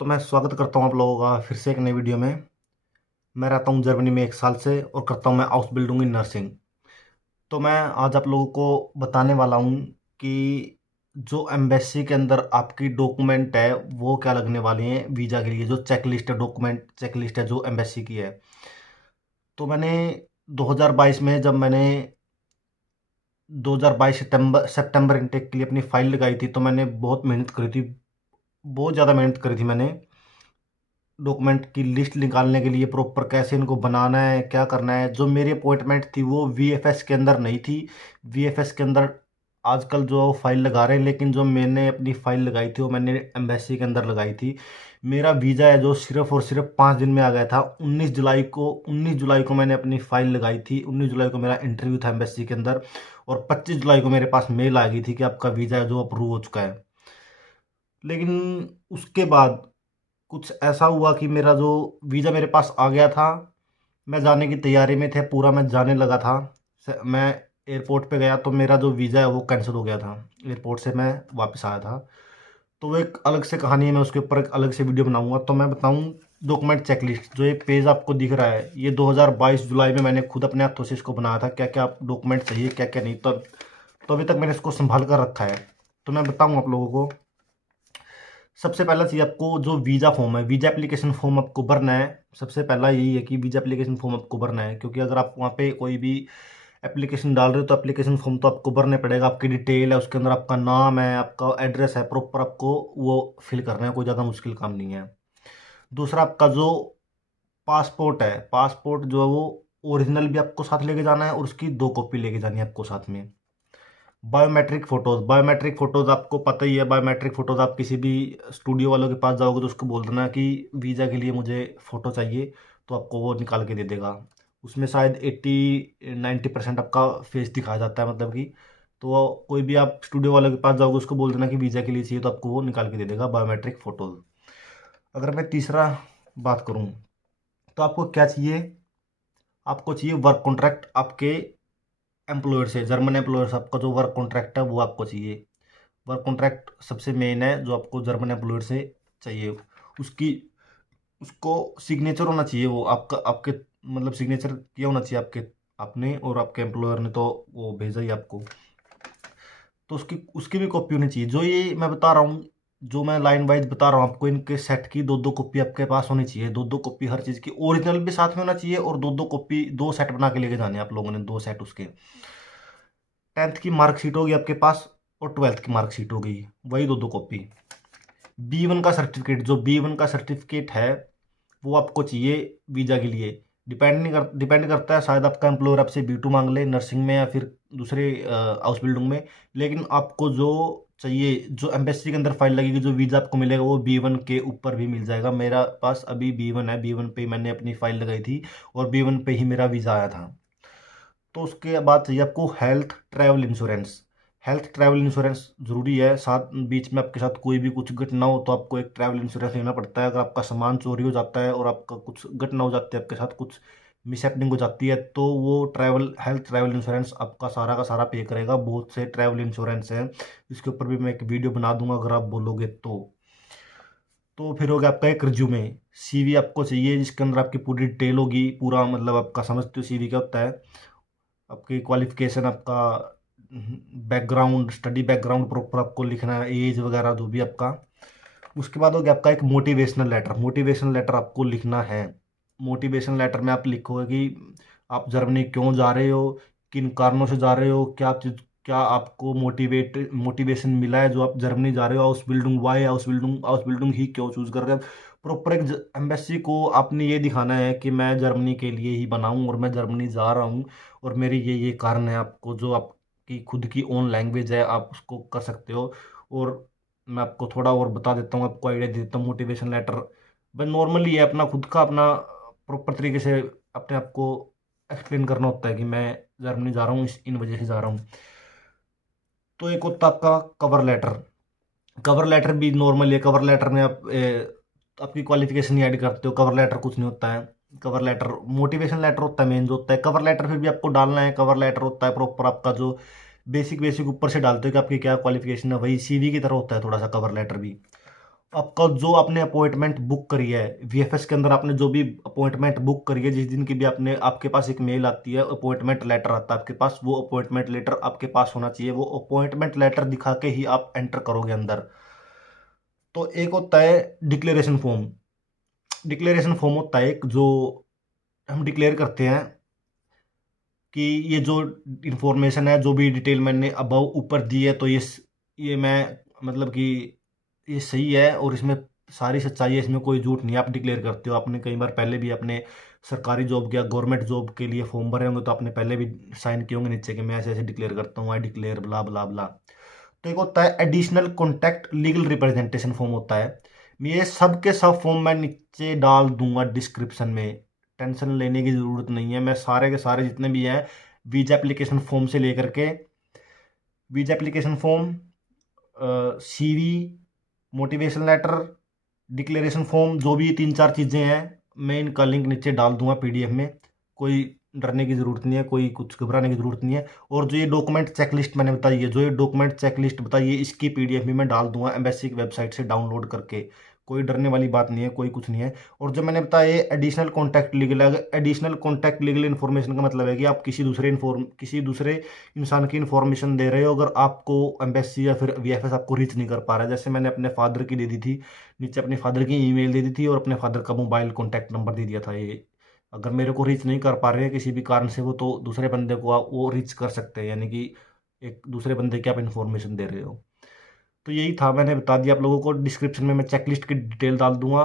तो मैं स्वागत करता हूँ आप लोगों का फिर से एक नई वीडियो में। मैं रहता हूँ जर्मनी में 1 साल से और करता हूँ मैं हाउस बिल्डिंग इन नर्सिंग। तो मैं आज आप लोगों को बताने वाला हूँ कि जो एम्बेसी के अंदर आपकी डॉक्यूमेंट है वो क्या लगने वाली हैं वीज़ा के लिए। जो चेक लिस्ट है, डॉक्यूमेंट चेक लिस्ट है जो एम्बेसी की है। तो मैंने 2022 में जब मैंने 2022 सितंबर सितंबर इनटेक के लिए अपनी फ़ाइल लगाई थी, तो मैंने बहुत मेहनत करी थी। बहुत ज़्यादा मेहनत करी थी मैंने डॉक्यूमेंट की लिस्ट निकालने के लिए, प्रॉपर कैसे इनको बनाना है, क्या करना है। जो मेरी अपॉइंटमेंट थी वो वीएफएस के अंदर नहीं थी। वीएफएस के अंदर आजकल जो फाइल लगा रहे हैं, लेकिन जो मैंने अपनी फाइल लगाई थी वो मैंने एम्बेसी के अंदर लगाई थी। मेरा वीज़ा है जो सिर्फ और सिर्फ 5 दिन में आ गया था। 19 जुलाई को मैंने अपनी फ़ाइल लगाई थी। 19 जुलाई को मेरा इंटरव्यू था एम्बेसी के अंदर, और 25 जुलाई को मेरे पास मेल आ गई थी कि आपका वीज़ा है जो अप्रूव हो चुका है। लेकिन उसके बाद कुछ ऐसा हुआ कि मेरा जो वीज़ा मेरे पास आ गया था, मैं जाने की तैयारी में थे, पूरा मैं जाने लगा था। मैं एयरपोर्ट पे गया तो मेरा जो वीज़ा है वो कैंसिल हो गया था। एयरपोर्ट से मैं वापस आया था। तो वो एक अलग से कहानी है, मैं उसके ऊपर एक अलग से वीडियो बनाऊंगा। तो मैं बताऊं, डॉक्यूमेंट चेकलिस्ट जो ये पेज आपको दिख रहा है, ये 2022 जुलाई में मैंने खुद अपने हाथों से इसको बनाया था। क्या क्या डॉक्यूमेंट चाहिए, क्या क्या नहीं। तो अभी तक मैंने इसको संभाल कर रखा है। तो मैं बताऊँ आप लोगों को। सबसे पहला चाहिए आपको जो वीज़ा फॉर्म है, वीज़ा एप्लीकेशन फॉर्म आपको भरना है। सबसे पहला यही है कि वीज़ा एप्लीकेशन फॉर्म आपको भरना है, क्योंकि अगर आप वहाँ पे कोई भी एप्लीकेशन डाल रहे हो तो एप्लीकेशन फॉर्म तो आपको भरने पड़ेगा। आपकी डिटेल है, उसके अंदर आपका नाम है, आपका एड्रेस है, प्रॉपर आपको वो फिल करना है। कोई ज़्यादा मुश्किल काम नहीं है। दूसरा, आपका जो पासपोर्ट है, पासपोर्ट जो है वो ओरिजिनल भी आपको साथ लेके जाना है और उसकी 2 कॉपी लेके जानी है आपको साथ में। बायोमेट्रिक फ़ोटोज़ आपको पता ही है। बायोमेट्रिक फ़ोटोज़ आप किसी भी स्टूडियो वालों के पास जाओगे तो उसको बोल देना कि वीज़ा के लिए मुझे फ़ोटो चाहिए, तो आपको वो निकाल के दे देगा। उसमें शायद 80-90% आपका फेस दिखाया जाता है, मतलब कि। तो कोई भी आप स्टूडियो वालों के पास जाओगे, उसको बोल देना कि वीज़ा के लिए चाहिए, तो आपको वो निकाल के दे देगा बायोमेट्रिक फ़ोटोज़। अगर मैं तीसरा बात करूँ, तो आपको क्या चाहिए? आपको चाहिए वर्क कॉन्ट्रैक्ट आपके एम्प्लॉयर से, जर्मन एम्प्लॉयर से आपका जो वर्क कॉन्ट्रैक्ट है वो आपको चाहिए। वर्क कॉन्ट्रैक्ट सबसे मेन है जो आपको जर्मन एम्प्लॉयर से चाहिए। उसकी उसको सिग्नेचर होना चाहिए, वो आपका आपके मतलब सिग्नेचर किया होना चाहिए आपके आपने और आपके एम्प्लॉयर ने, तो वो भेजा ही आपको। तो उसकी उसकी भी कॉपी होनी चाहिए। जो ये मैं बता रहा हूँ, जो मैं लाइन वाइज बता रहा हूँ आपको, इनके सेट की 2-2 कॉपी आपके पास होनी चाहिए। 2-2 कॉपी हर चीज़ की, ओरिजिनल भी साथ में होना चाहिए, और 2-2 कॉपी, 2 सेट बना के लेके जाने हैं आप लोगों ने, 2 सेट उसके। 10th की मार्कशीट होगी आपके पास और 12th की मार्कशीट होगी, वही 2-2 कॉपी। बी वन का सर्टिफिकेट, जो बी वन का सर्टिफिकेट है वो आपको चाहिए वीज़ा के लिए। डिपेंड करता है, शायद आपका एम्प्लॉयर आपसे B2 मांग ले नर्सिंग में या फिर दूसरे हाउस बिल्डिंग में। लेकिन आपको जो चाहिए, जो एम्बेसी के अंदर फाइल लगेगी, जो वीज़ा आपको मिलेगा वो B1 के ऊपर भी मिल जाएगा। मेरा पास अभी B1 है, B1 पे ही मैंने अपनी फ़ाइल लगाई थी और B1 पे ही मेरा वीज़ा आया था। तो उसके बाद चाहिए आपको health travel insurance. Health travel insurance ज़रूरी है। साथ बीच में आपके साथ कोई भी कुछ घटना हो तो आपको एक ट्रैवल इंश्योरेंस लेना पड़ता है। अगर आपका सामान चोरी हो जाता है और आपका कुछ घटना हो जाती है, आपके साथ कुछ मिसहैपनिंग हो जाती है, तो वो हेल्थ ट्रैवल इंश्योरेंस आपका सारा का सारा पे करेगा। बहुत से ट्रैवल इंश्योरेंस हैं, इसके ऊपर भी मैं एक वीडियो बना दूंगा अगर आप बोलोगे तो। फिर हो गया आपका एक रिज्यूमे। सीवी आपको चाहिए, जिसके अंदर आपकी पूरी डिटेल होगी, पूरा मतलब आपका समझते हो सीवी क्या होता है। आपकी क्वालिफिकेशन, आपका बैकग्राउंड, स्टडी बैकग्राउंड प्रॉपर आपको लिखना है, एज वगैरह जो भी आपका। उसके बाद हो गया आपका एक मोटिवेशनल लेटर। मोटिवेशनल लेटर आपको लिखना है। मोटिवेशन लेटर में आप लिखोगे कि आप जर्मनी क्यों जा रहे हो, किन कारणों से जा रहे हो, क्या आपको मोटिवेशन मिला है जो आप जर्मनी जा रहे हो। हाउस बिल्डिंग ही क्यों चूज कर रहे हो। प्रॉपर एक एम्बेसी को आपने ये दिखाना है कि मैं जर्मनी के लिए ही बना हूँ और मैं जर्मनी जा रहा हूँ, और मेरे ये कारण है। आपको जो आपकी खुद की ओन लैंग्वेज है आप उसको कर सकते हो। और मैं आपको थोड़ा और बता देता हूँ, आपको आइडिया दे देता हूँ। मोटिवेशन लेटर बस नॉर्मली है, अपना खुद का अपना प्रॉपर तरीके से अपने आप को एक्सप्लेन करना होता है कि मैं जर्मनी जा रहा हूँ, इन वजह से जा रहा हूँ। तो एक होता है आपका कवर लेटर। कवर लेटर भी नॉर्मल है। कवर लेटर में आप आपकी क्वालिफिकेशन ही ऐड करते हो। कवर लेटर कुछ नहीं होता है। कवर लेटर मोटिवेशन लेटर होता है मेन जो होता है। कवर लेटर फिर भी आपको डालना है। कवर लेटर होता है प्रॉपर आपका जो बेसिक बेसिक ऊपर से डालते हो कि आपकी क्या क्वालिफिकेशन है, वही सीवी की तरह होता है थोड़ा सा कवर लेटर भी। आपका जो आपने अपॉइंटमेंट बुक करी है वीएफएस के अंदर, आपने जो भी अपॉइंटमेंट बुक करी है, जिस दिन की भी आपने, आपके पास एक मेल आती है, अपॉइंटमेंट लेटर आता है आपके पास, वो अपॉइंटमेंट लेटर आपके पास होना चाहिए। वो अपॉइंटमेंट लेटर दिखा के ही आप एंटर करोगे अंदर। तो एक होता है डिक्लेरेशन फॉर्म। डिक्लेरेशन फॉर्म होता है एक, जो हम डिक्लेयर करते हैं कि ये जो इंफॉर्मेशन है, जो भी डिटेल मैंने अबाउ ऊपर दी है, तो ये मैं मतलब कि ये सही है और इसमें सारी सच्चाई है, इसमें कोई झूठ नहीं है। आप डिक्लेयर करते हो। आपने कई बार पहले भी अपने सरकारी जॉब या गवर्नमेंट जॉब के लिए फॉर्म भरे होंगे, तो आपने पहले भी साइन किए होंगे नीचे कि मैं ऐसे ऐसे डिक्लेयर करता हूँ, आई डिक्लेयर ब्ला ब्ला ब्ला। तो एक होता है additional contact legal representation form होता है। ये सब के सब फॉर्म मैं नीचे डाल दूंगा डिस्क्रिप्शन में, टेंशन लेने की ज़रूरत नहीं है। मैं सारे के सारे जितने भी हैं, वीजा एप्लीकेशन फॉर्म से लेकर के, visa application form, CV, motivation letter, declaration form, जो भी ये 3-4 चीज़ें हैं, मैं इनका लिंक नीचे डाल दूंगा पीडीएफ में। कोई डरने की ज़रूरत नहीं है, कोई कुछ घबराने की ज़रूरत नहीं है। और जो ये डॉक्यूमेंट चेकलिस्ट मैंने बताई है, जो ये डॉक्यूमेंट चेकलिस्ट बताई है, इसकी पीडीएफ भी मैं डाल दूंगा एम्बेसी की वेबसाइट से डाउनलोड करके। कोई डरने वाली बात नहीं है, कोई कुछ नहीं है। और जो मैंने बताया ये additional contact legal, additional contact legal information का मतलब है कि आप किसी दूसरे इंसान की इन्फॉर्मेशन दे रहे हो, अगर आपको एम्बेसी या फिर वीएफएस आपको रीच नहीं कर पा रहा है। जैसे मैंने अपने फादर की दे दी थी, नीचे अपने फादर की ईमेल दे दी थी और अपने फादर का मोबाइल कॉन्टैक्ट नंबर दे दिया था। ये अगर मेरे को रीच नहीं कर पा रहे हैं किसी भी कारण से वो, तो दूसरे बंदे को वो रीच कर सकते हैं, यानी कि एक दूसरे बंदे की आप इन्फॉर्मेशन दे रहे हो। तो यही था, मैंने बता दिया आप लोगों को। डिस्क्रिप्शन में मैं चेकलिस्ट की डिटेल डाल दूंगा,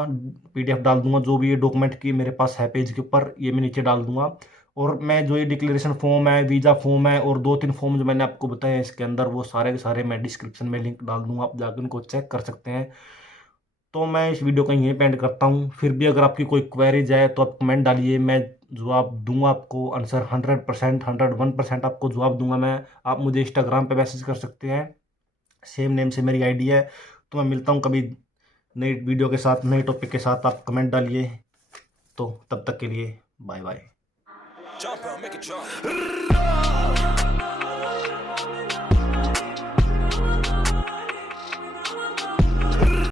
पीडीएफ डाल दूंगा, जो भी ये डॉक्यूमेंट की मेरे पास है पेज के ऊपर, ये मैं नीचे डाल दूंगा। और मैं जो ये डिक्लेरेशन फॉर्म है, वीज़ा फॉर्म है और 2-3 फॉर्म जो मैंने आपको बताए हैं इसके अंदर, वो सारे के सारे मैं डिस्क्रिप्शन में लिंक डाल दूंगा, आप जाकर उनको चेक कर सकते हैं। तो मैं इस वीडियो को यहीं पे एंड करता हूँ। फिर भी अगर आपकी कोई क्वेरीज है तो आप कमेंट डालिए, मैं जवाब दूंगा आपको, आंसर 100%, 101% आपको जवाब दूंगा मैं। आप मुझे इंस्टाग्राम पे मैसेज कर सकते हैं, सेम नेम से मेरी आईडी है। तो मैं मिलता हूँ कभी नई वीडियो के साथ, नए टॉपिक के साथ। आप कमेंट डालिए। तो तब तक के लिए बाय बाय।